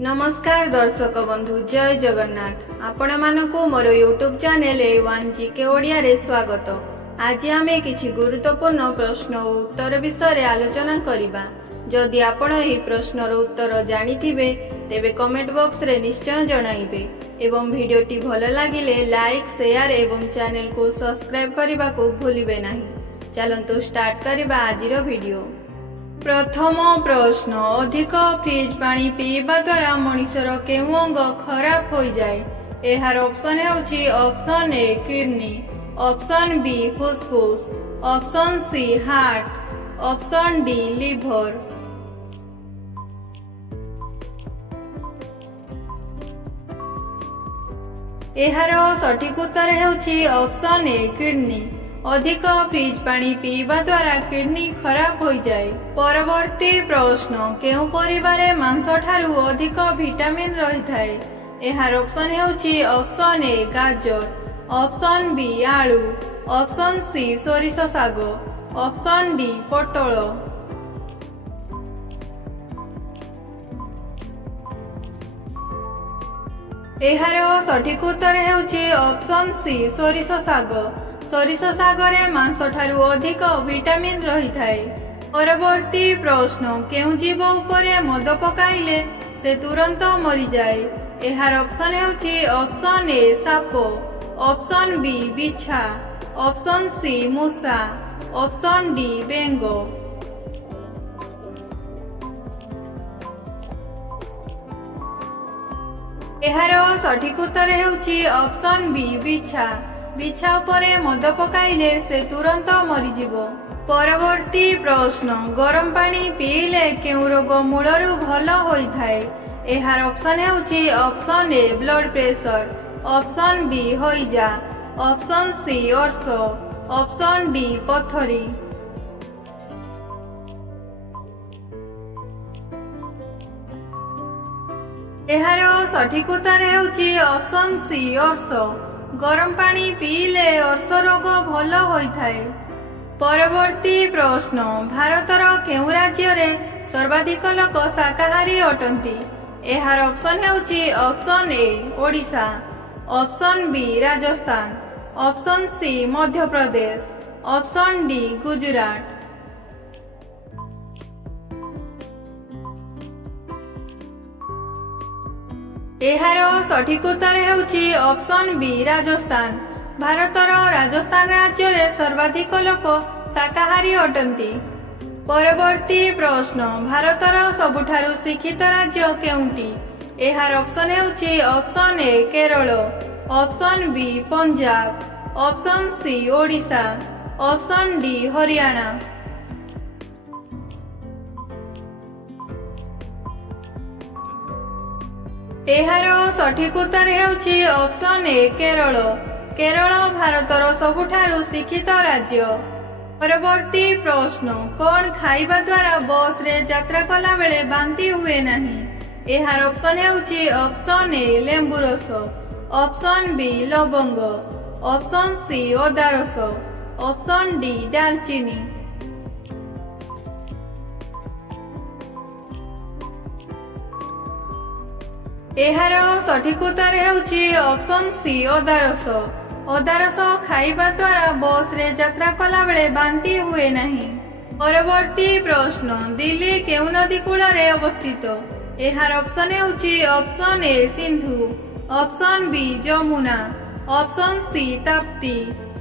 नमस्कार दर्शक बंधु जय जगन्नाथ आपण मानकु मोर YouTube channel A1 GK Odia रे स्वागत। आज आमे किछि गुरुत्वपूर्ण प्रश्न और उत्तर विषय आलोचना करिबा। जदि आपण एही प्रश्नर उत्तर जानिथिबे तेबे कमेंट बॉक्स रे निश्चय जणाइबे एवं वीडियोटी भल लागिले लाइक शेयर एवं चैनल को सब्सक्राइब करबा को भूलिबे नाही। चलंतु स्टार्ट करिबा आजिर वीडियो। प्रथम प्रश्न, अधिक फ्रिज पानी पीवा द्वारा मनुष्यर केउ अंग खराब हो जाए? एहार ऑप्शन हेउछि option A kidney, option B फुसफुस, option C heart, option D liver. एहार सठिक उत्तर हेउछि ऑप्शन ए किडनी। अधिक फ्रिज पानी पीवा द्वारा किडनी खराब हो जाए। परवर्ती प्रश्न, केउ परिवार मांस ठारू अधिक विटामिन रही थाए? एहार ऑप्शन हेउछि ऑप्शन ए गाजर, ऑप्शन बी आलू, ऑप्शन सी सोरिष साग, ऑप्शन डी पटल। एहार सठिक उत्तर हेउछि ऑप्शन सी सोरिष साग। सोरिष सागरे मांस ठारू अधिक विटामिन रही थाए। परवर्ती प्रश्न, केउ जीव उपरे मद पकाइले से तुरंत मरी जाए? एहार ऑप्शन हेउछि ऑप्शन ए साप, ऑप्शन बी बिछा, ऑप्शन सी मूसा, ऑप्शन डी बेंग। एहार सठिक उत्तर हेउछि ऑप्शन बी बिछा। बिछा उपरे मद पकाइले से तुरंत मरीजिबो। परवर्ती प्रश्न, गरम पानी पीले केउ रोग मूलरू भल होई थाए? एहार ऑप्शन हेउछि option A blood pressure, option B होइजा, ऑप्शन सी अर्श, ऑप्शन डी पथरी। एहार सठिक उत्तर हेउछि ऑप्शन सी अर्श। गरम पानी पीले अर्श रोग भल होई थाए। परवर्ती प्रश्न, भारतर केउ राज्य रे सर्वाधिक लोक शाकाहारी अटंती? एहार ऑप्शन हेउछि option A Odisha, option B Rajasthan, option C Madhya Pradesh, option D Gujarat. एहार सठिक उत्तर हेउछि ऑप्शन बी राजस्थान। भारतर राजस्थान राज्य रे सर्वाधिक लोक शाकाहारी अटंती। परवर्ती प्रश्न, भारतर सबुठारु शिक्षित राज्य केउंटी? एहार ऑप्शन हेउछि option A Kerala, option B Punjab, option C Odisha, option D Haryana. एहार सठिक उत्तर हेउछि ऑप्शन ए केरल। केरल भारतर सबुठारु शिक्षित राज्य। परवर्ती प्रश्न, कोन खाइबा द्वारा बस रे यात्रा कला बेले बांती हुए नाही? एहार ऑप्शन हेउछि ऑप्शन ए लेंबू रस, ऑप्शन बी लवंग, ऑप्शन सी अदा रस, ऑप्शन डी दालचीनी। एहार सठिक उत्तर हेउछि ऑप्शन सी अदा रस। अदा रस खाइबा द्वारा बस रे यात्रा कला बेले बांती हुए नाही। परवर्ती प्रश्न, दिल्ली केउ नदी कूल रे अवस्थित? एहार ऑप्शन हेउछि option A Sindhu, option B Jamuna, option C Tapti,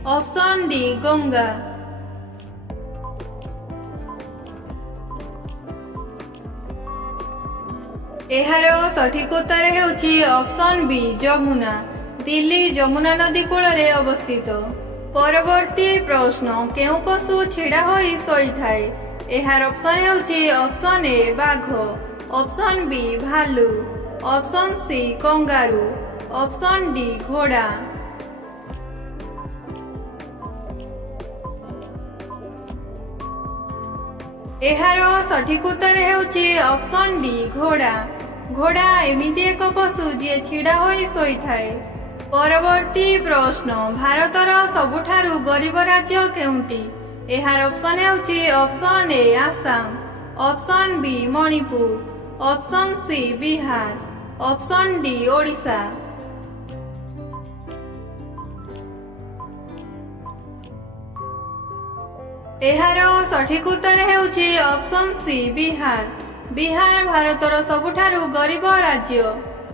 option D Ganga. एहार सठिक उत्तर हेउछि ऑप्शन बी जमुना। दिल्ली जमुना नदी कूल रे अवस्थित। परवर्ती प्रश्न, केउ पशु छिड़ा होई सोई थाए? एहार ऑप्शन हेउछि ऑप्शन ए बाघ, ऑप्शन बी भालू, option C kangaroo, option D घोड़ा। एहार सठिक उत्तर हेउछि ऑप्शन डी घोड़ा। घोड़ा एमिति एक पशु जे छिड़ा होई सोई थाए। परवर्ती प्रश्न, भारतर सबुठारु गरीब राज्य केउंटी? एहार ऑप्शन हेउछि option A Assam, option B Manipur, option C Bihar, option D Odisha. ଏହାର ସଠିକ ଉତ୍ତର ହେଉଛି ଅପସନ୍ ସି ବିହାର। ବିହାର ଭାରତର ସବୁଠାରୁ ଗରିବ ରାଜ୍ୟ।